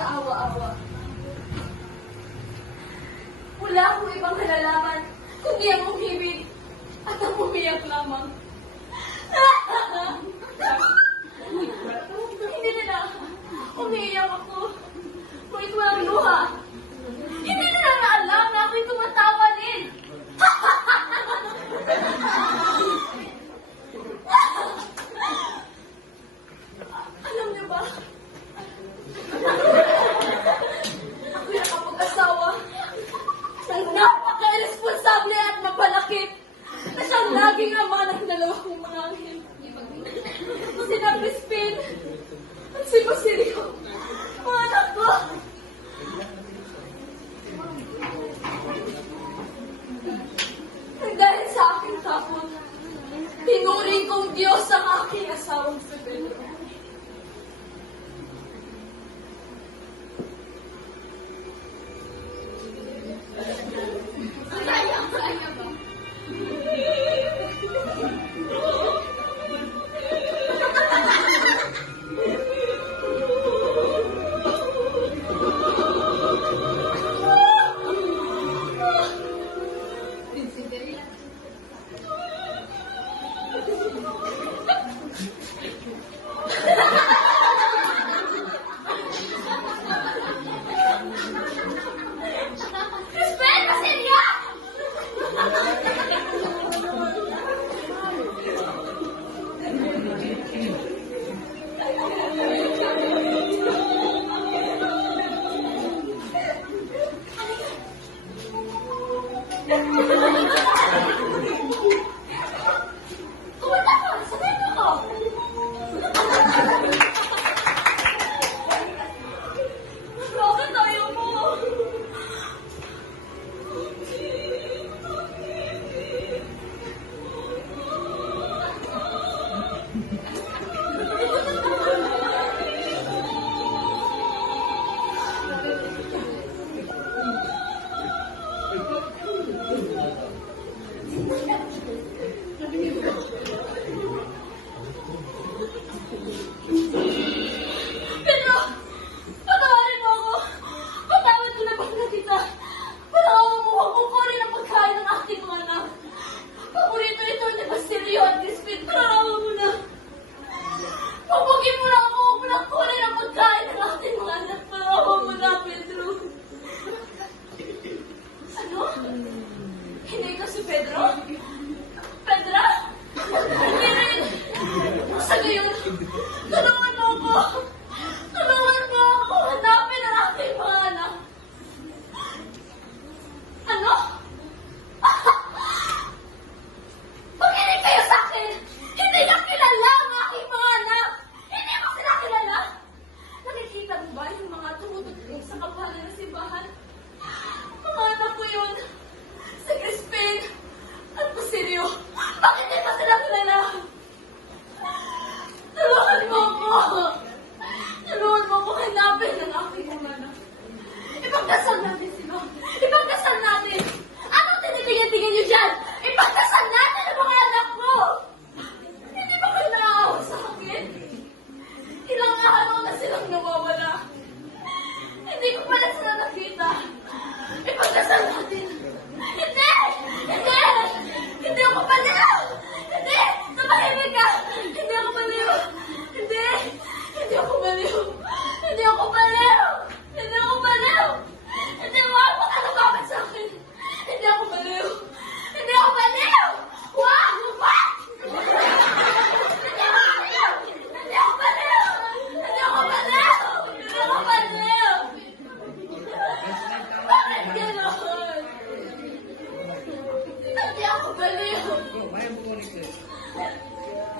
kaawa-awa. Wala akong ibang nalalaman, kundi ang umibig at ang umiyak lamang. Hindi nila umiiyak ako, ngunit walang luha. Hindi nila naalam na ako'y tumatawa din. Alam niyo ba? Ako'y nakapag-asawa ng napaka-irresponsable at mapalakit na siyang laging ama ng dalawa kong mga anghel. Si Crispin at si Basilio, mga anak ko. Dahil sa aking takot, tinuring kong Diyos ang aking asawang si Pedro.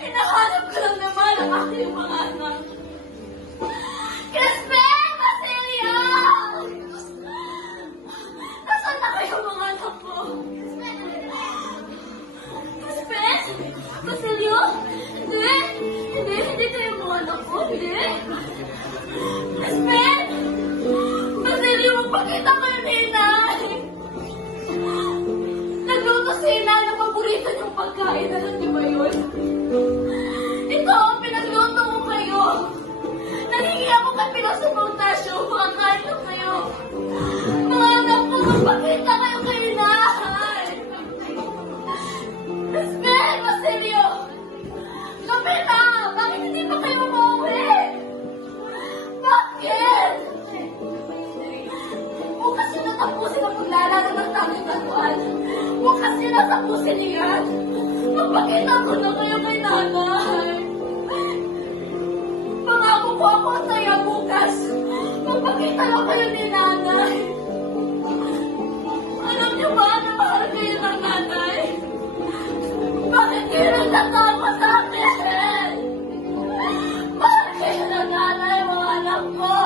Hinahanap ko lang naman ang aking mga anak. Crispin! Basilio! Nasaan na kayo mga anak ko? Crispin? Basilio? Hindi! Hindi kayo mga anak ko. Hindi! Crispin! Basilio, magpakita kayo ni Inay! Nagluto si Inay ng paborito niyong pagkain. Alam niyo ba yun? Ito ang pinagluto mo kayo. Nangingi ako kay Pinos sa Pagtasyo, mga Bukas yun nasa kusinian. Magpakita ko na kayo kay nanay. Pangako ko ako ang saya bukas. Magpakita lang kayo ni nanay. Alam niyo ba na mahal kayo ng nanay? Bakit kayo nagtatama sa akin? Mahal kayo ng nanay, mga anak ko.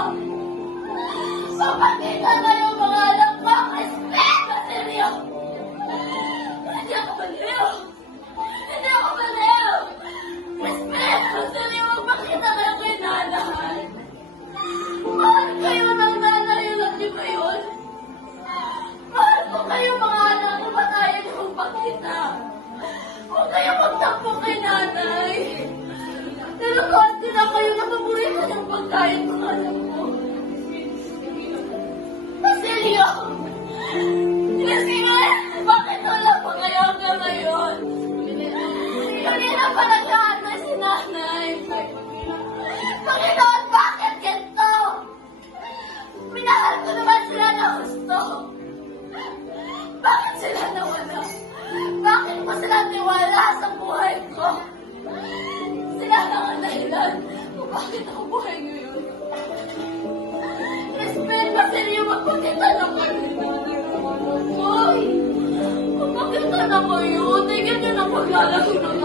Magpakita kayo, mga anak ko. Respect! Basilio! Hindi ako baliw! Hindi ako baliw! Respect! Basilio! Magpakita kayo kay nanay! Mahal kayo ng nanay! Alam niyo ba yun? Mahal ko kayo, mga anak ko. Ba't ayaw niyo magpakita? Huwag kayo magtampo kay nanay! Pero kahit din na kayo na paborito ng pagkain, mga anak ko. Basilio! Basilio! Bakit wala pa kayo hanggang ngayon? Hindi na pa nag-aanay si nanay. Panginoon, bakit ganito? Minahal ko naman sila na gusto. Bakit sila nawala? Bakit mo sila tiwala sa buhay ko? Sila lang ang dahilan kung bakit ako buhay ngayon. Respect, Basilio, magpakita na kayo ni nanay ng anak ko. Magpakita na kayo. Tingnan niyo na paglalaki ng